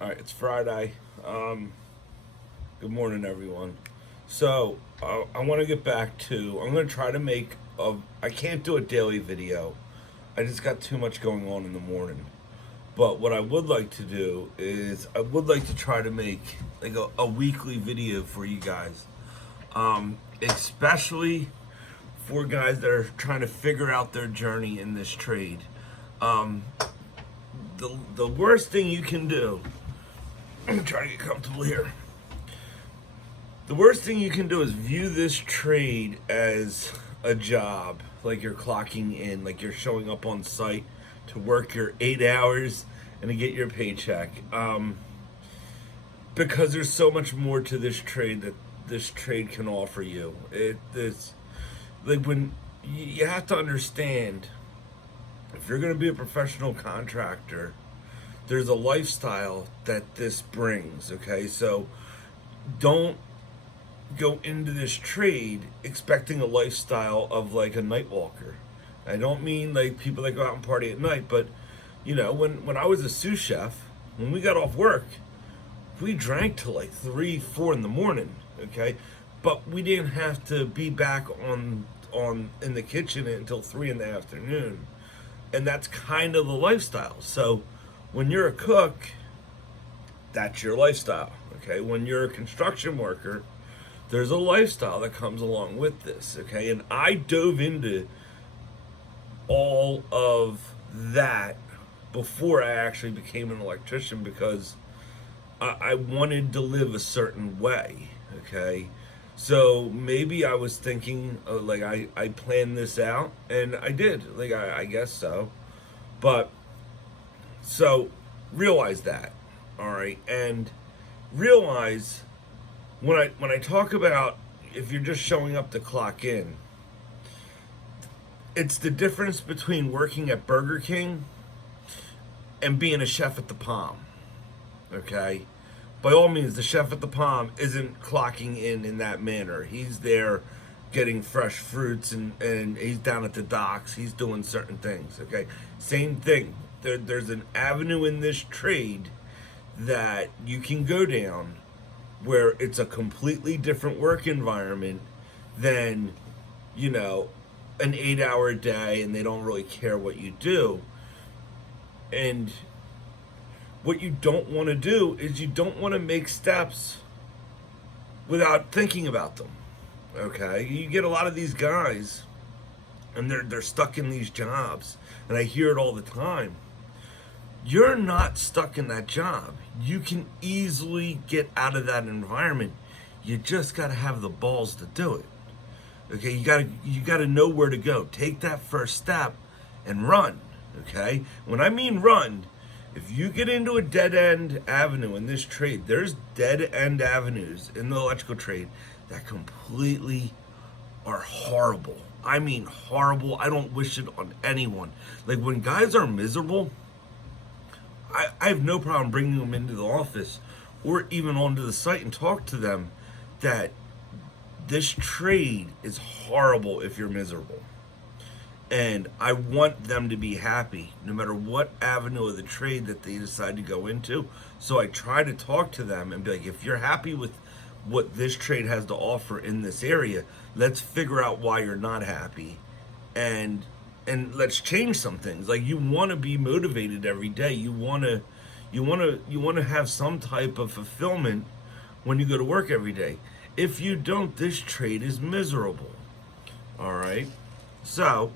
All right, it's Friday. Good morning, everyone. So I want to get back to. I'm going to try to make a. I can't do a daily video. I just got too much going on in the morning. But what I would like to do is I would like to try to make like a weekly video for you guys, especially for guys that are trying to figure out their journey in this trade. Um, the worst thing you can do. I'm trying to get comfortable here. The worst thing you can do is view this trade as a job, like you're clocking in, like you're showing up on site to work your 8 hours and to get your paycheck. Because there's so much more to this trade that this trade can offer you. It's like when you have to understand, if you're going to be a professional contractor, there's a lifestyle that this brings. Okay, so don't go into this trade expecting a lifestyle of like a night walker. I don't mean like people that go out and party at night, but you know, when I was a sous chef, when we got off work, we drank till like 3, 4 in the morning. Okay, but we didn't have to be back on in the kitchen until 3 in the afternoon, and that's kind of the lifestyle. So when you're a cook, that's your lifestyle. Okay, when you're a construction worker, there's a lifestyle that comes along with this. Okay, and I dove into all of that before I actually became an electrician because I wanted to live a certain way. Okay, so maybe I was thinking like I planned this out, and I did. Like I guess so, but so realize that, all right, and realize when I talk about if you're just showing up to clock in, it's the difference between working at Burger King and being a chef at the Palm. Okay, by all means, the chef at the Palm isn't clocking in that manner. He's there getting fresh fruits and he's down at the docks. He's doing certain things. Okay, same thing. There's an avenue in this trade that you can go down where it's a completely different work environment than, you know, an 8 hour day and they don't really care what you do. And what you don't want to do is you don't want to make steps without thinking about them. Okay? You get a lot of these guys and they're stuck in these jobs, and I hear it all the time. You're not stuck in that job. You can easily get out of that environment. You just got to have the balls to do it. Okay, you got to know where to go. Take that first step and run. Okay? When I mean run, if you get into a dead end avenue in this trade, there's dead end avenues in the electrical trade that completely are horrible. I mean horrible. I don't wish it on anyone. Like when guys are miserable, I have no problem bringing them into the office or even onto the site and talk to them that this trade is horrible if you're miserable. And I want them to be happy no matter what avenue of the trade that they decide to go into. So I try to talk to them and be like, if you're happy with what this trade has to offer in this area, let's figure out why you're not happy and let's change some things. Like you want to be motivated every day. You want to have some type of fulfillment when you go to work every day. If you don't, this trade is miserable. All right. So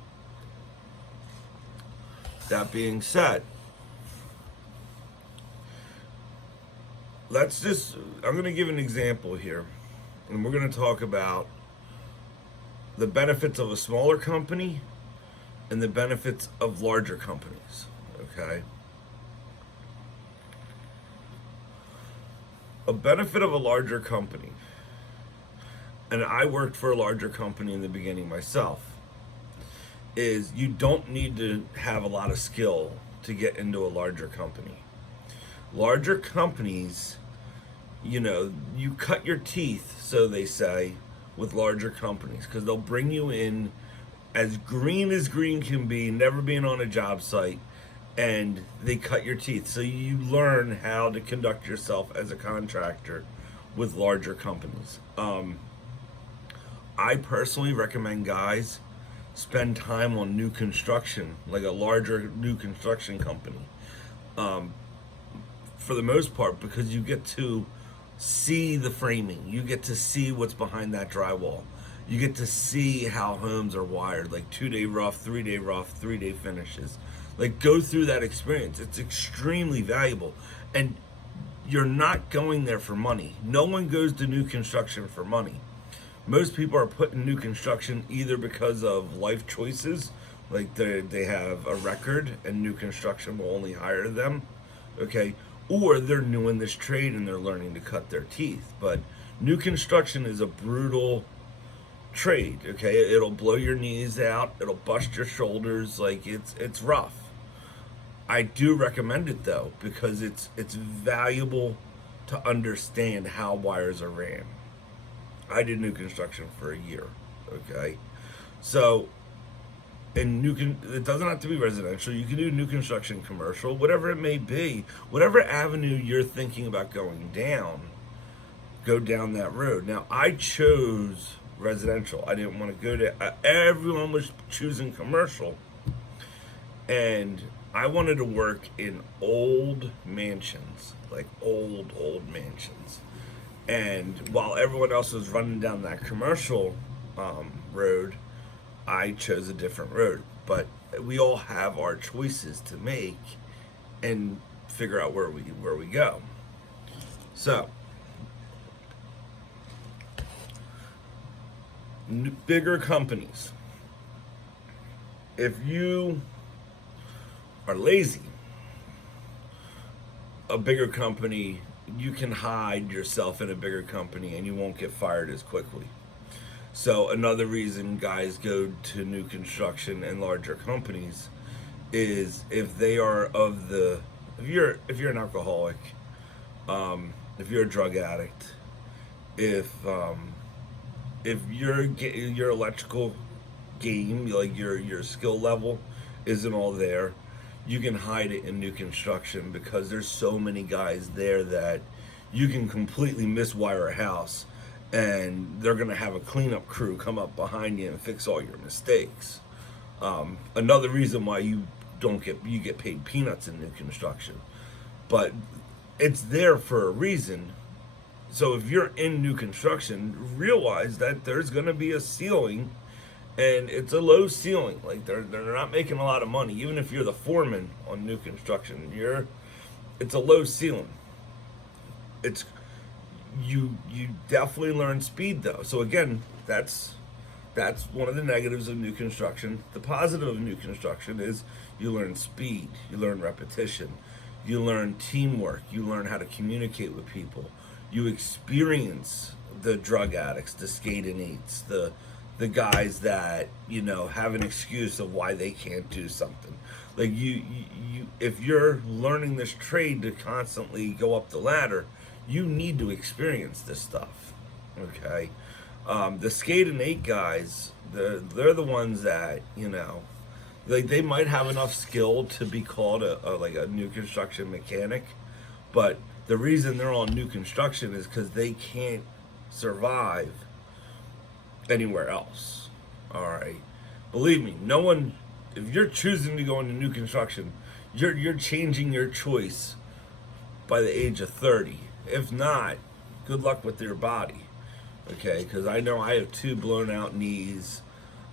that being said, I'm going to give an example here, and we're going to talk about the benefits of a smaller company and the benefits of larger companies. Okay? A benefit of a larger company, and I worked for a larger company in the beginning myself, is you don't need to have a lot of skill to get into a larger company. Larger companies, you know, you cut your teeth, so they say, with larger companies because they'll bring you in as green can be, never being on a job site, and they cut your teeth. So you learn how to conduct yourself as a contractor with larger companies. I personally recommend guys spend time on new construction, like a larger new construction company, for the most part, because you get to see the framing, you get to see what's behind that drywall, you get to see how homes are wired, like 2 day rough, 3 day rough, 3 day finishes. Like, go through that experience. It's extremely valuable. And you're not going there for money. No one goes to new construction for money. Most people are put in new construction either because of life choices, like they have a record and new construction will only hire them, okay? Or they're new in this trade and they're learning to cut their teeth. But new construction is a brutal trade, okay? It'll blow your knees out, it'll bust your shoulders, like it's rough. I do recommend it though, because it's valuable to understand how wires are ran. I did new construction for a year, okay? So, it doesn't have to be residential. You can do new construction, commercial, whatever it may be, whatever avenue you're thinking about going down, go down that road. Now, I chose residential. I didn't want to go to. Everyone was choosing commercial, and I wanted to work in old mansions, like old mansions. And while everyone else was running down that commercial road, I chose a different road. But we all have our choices to make and figure out where we go. So, bigger companies. If you are lazy, a bigger company, you can hide yourself in a bigger company and you won't get fired as quickly. So another reason guys go to new construction and larger companies is if they are of the if you're an alcoholic, if you're a drug addict, if your electrical game, like your skill level isn't all there, you can hide it in new construction because there's so many guys there that you can completely miswire a house and they're gonna have a cleanup crew come up behind you and fix all your mistakes. Another reason why you get paid peanuts in new construction, but it's there for a reason. So if you're in new construction, realize that there's gonna be a ceiling, and it's a low ceiling. Like they're not making a lot of money. Even if you're the foreman on new construction, it's a low ceiling. It's you definitely learn speed though. So again, that's one of the negatives of new construction. The positive of new construction is you learn speed, you learn repetition, you learn teamwork, you learn how to communicate with people. You experience the drug addicts, the skate and eats, the guys that have an excuse of why they can't do something. Like you if you're learning this trade to constantly go up the ladder, you need to experience this stuff. Okay, the skate and eight guys, they're the ones that like they might have enough skill to be called a new construction mechanic, but the reason they're on new construction is because they can't survive anywhere else. All right, believe me, no one. If you're choosing to go into new construction, you're changing your choice by the age of 30. If not, good luck with your body. Okay, because I know I have 2 blown out knees.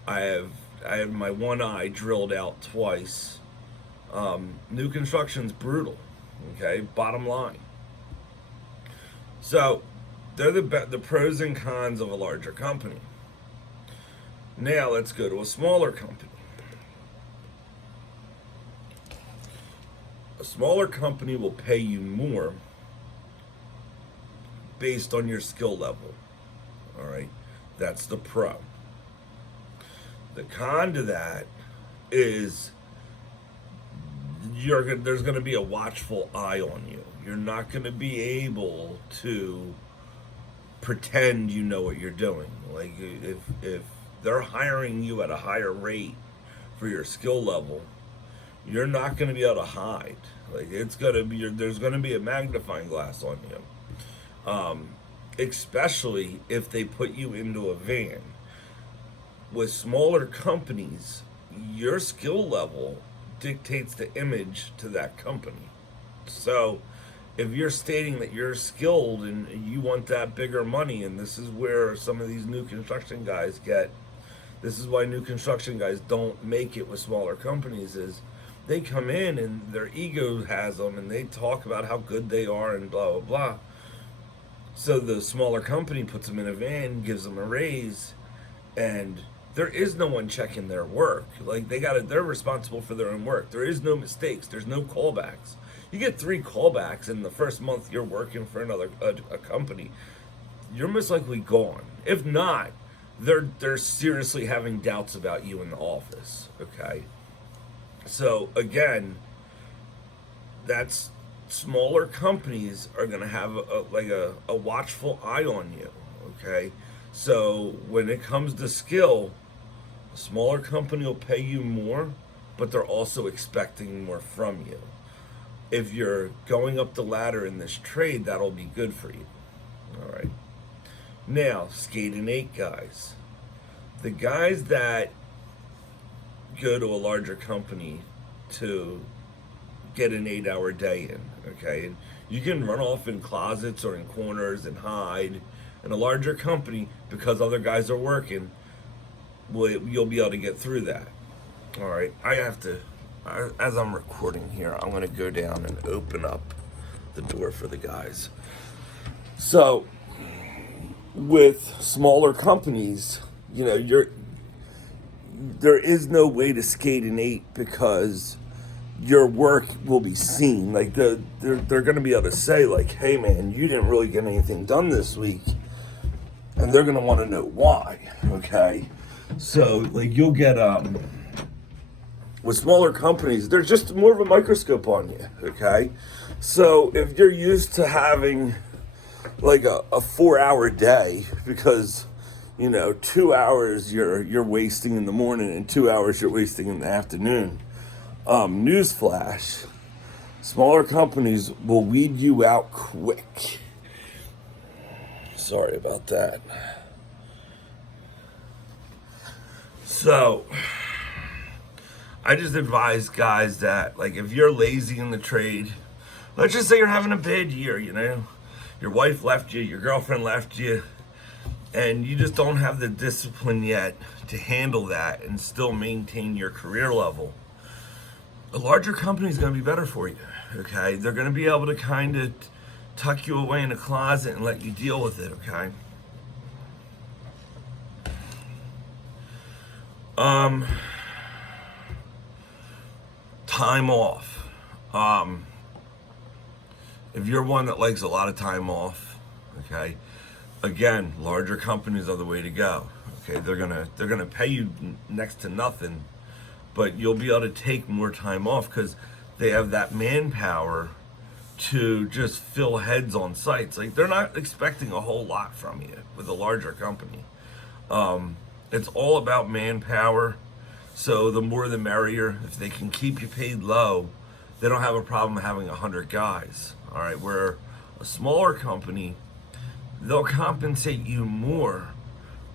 I have my one eye drilled out twice. New construction's brutal. Okay, bottom line. So they're the pros and cons of a larger company. Now let's go to a smaller company. A smaller company will pay you more based on your skill level. All right, that's the pro. The con to that is there's going to be a watchful eye on you. You're not going to be able to pretend you know what you're doing. Like if they're hiring you at a higher rate for your skill level, you're not going to be able to hide. Like it's going to be, there's going to be a magnifying glass on you. Especially if they put you into a van. With smaller companies, your skill level dictates the image to that company. So if you're stating that you're skilled and you want that bigger money, and this is where some of these new construction guys get, this is why new construction guys don't make it with smaller companies, is they come in and their ego has them and they talk about how good they are and blah blah blah. So the smaller company puts them in a van, gives them a raise, and there is no one checking their work. Like they're responsible for their own work. There is no mistakes. There's no callbacks. You get 3 callbacks in the first month you're working for a company, you're most likely gone. If not, they're seriously having doubts about you in the office. Okay, so again, that's smaller companies are gonna have a watchful eye on you. Okay, so when it comes to skill, a smaller company will pay you more, but they're also expecting more from you. If you're going up the ladder in this trade, that'll be good for you. All right. Now, skate and 8 guys. The guys that go to a larger company to get an 8-hour day in, okay? And you can run off in closets or in corners and hide. In a larger company, because other guys are working, you'll be able to get through that. All right, as I'm recording here, I'm going to go down and open up the door for the guys. So, with smaller companies, there is no way to skate an 8 because your work will be seen. Like they're going to be able to say, like, hey man, you didn't really get anything done this week, and they're going to want to know why. Okay, so like you'll get with smaller companies, there's just more of a microscope on you. Okay, so if you're used to having like a 4-hour day, because 2 hours you're wasting in the morning and 2 hours you're wasting in the afternoon. Newsflash, smaller companies will weed you out quick. Sorry about that. So, I just advise guys that, like, if you're lazy in the trade, let's just say you're having a bad year, your wife left you, your girlfriend left you, and you just don't have the discipline yet to handle that and still maintain your career level. A larger company is going to be better for you, okay? They're going to be able to kind of tuck you away in a closet and let you deal with it, okay? Time off. If you're one that likes a lot of time off, okay, again, larger companies are the way to go. Okay, they're gonna pay you next to nothing, but you'll be able to take more time off because they have that manpower to just fill heads on sites. Like they're not expecting a whole lot from you with a larger company. It's all about manpower. So the more the merrier. If they can keep you paid low, they don't have a problem having 100 guys. All right, where a smaller company, they'll compensate you more,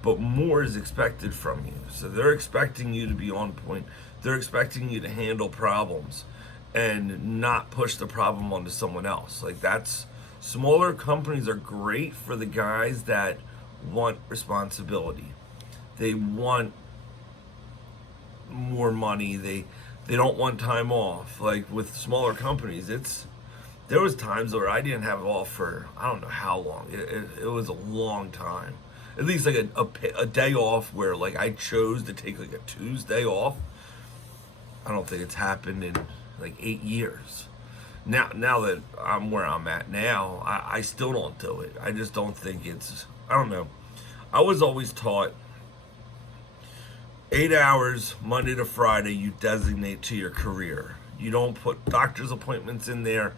but more is expected from you. So they're expecting you to be on point. They're expecting you to handle problems and not push the problem onto someone else. Like smaller companies are great for the guys that want responsibility. They want more money. They don't want time off. Like with smaller companies, there was times where I didn't have off for I don't know how long. It was a long time. At least like a day off where like I chose to take like a Tuesday off. I don't think it's happened in like 8 years. Now that I'm where I'm at now, I still don't do it. I just don't think I don't know. I was always taught 8 hours, Monday to Friday, you designate to your career. You don't put doctor's appointments in there.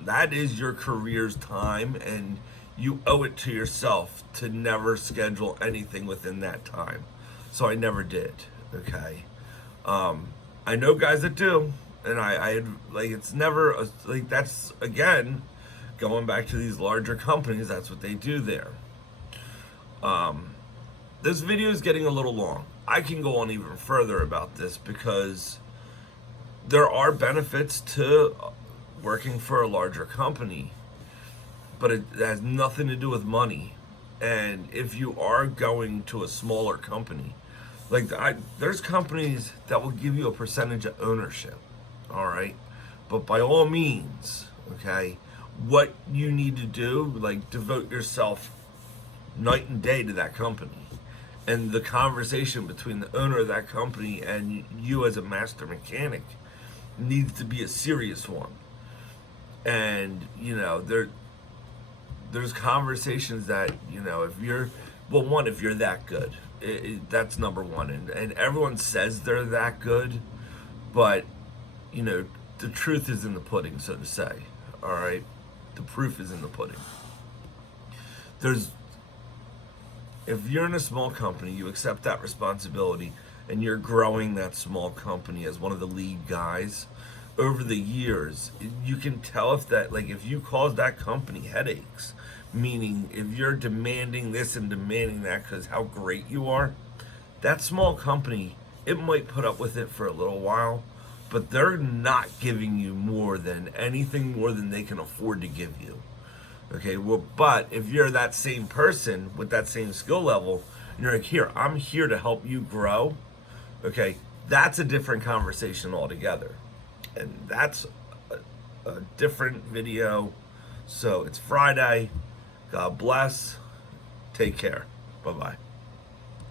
That is your career's time, and you owe it to yourself to never schedule anything within that time. So I never did, okay? I know guys that do, and I like it's never like that's again going back to these larger companies. That's what they do there. This video is getting a little long. I can go on even further about this because there are benefits to working for a larger company, but it has nothing to do with money. And if you are going to a smaller company, there's companies that will give you a percentage of ownership, all right? But by all means, okay, what you need to do, like devote yourself night and day to that company. And the conversation between the owner of that company and you as a master mechanic needs to be a serious one. And, there's conversations that, if you're, well, one, if you're that good, that's number one. And everyone says they're that good, but, the truth is in the pudding, so to say. All right? The proof is in the pudding. If you're in a small company, you accept that responsibility and you're growing that small company as one of the lead guys over the years, you can tell if you cause that company headaches, meaning if you're demanding this and demanding that because how great you are, that small company, it might put up with it for a little while, but they're not giving you more than they can afford to give you. Okay, well, but if you're that same person with that same skill level, and you're like, here, I'm here to help you grow, okay, that's a different conversation altogether. And that's a different video. So it's Friday. God bless. Take care. Bye-bye.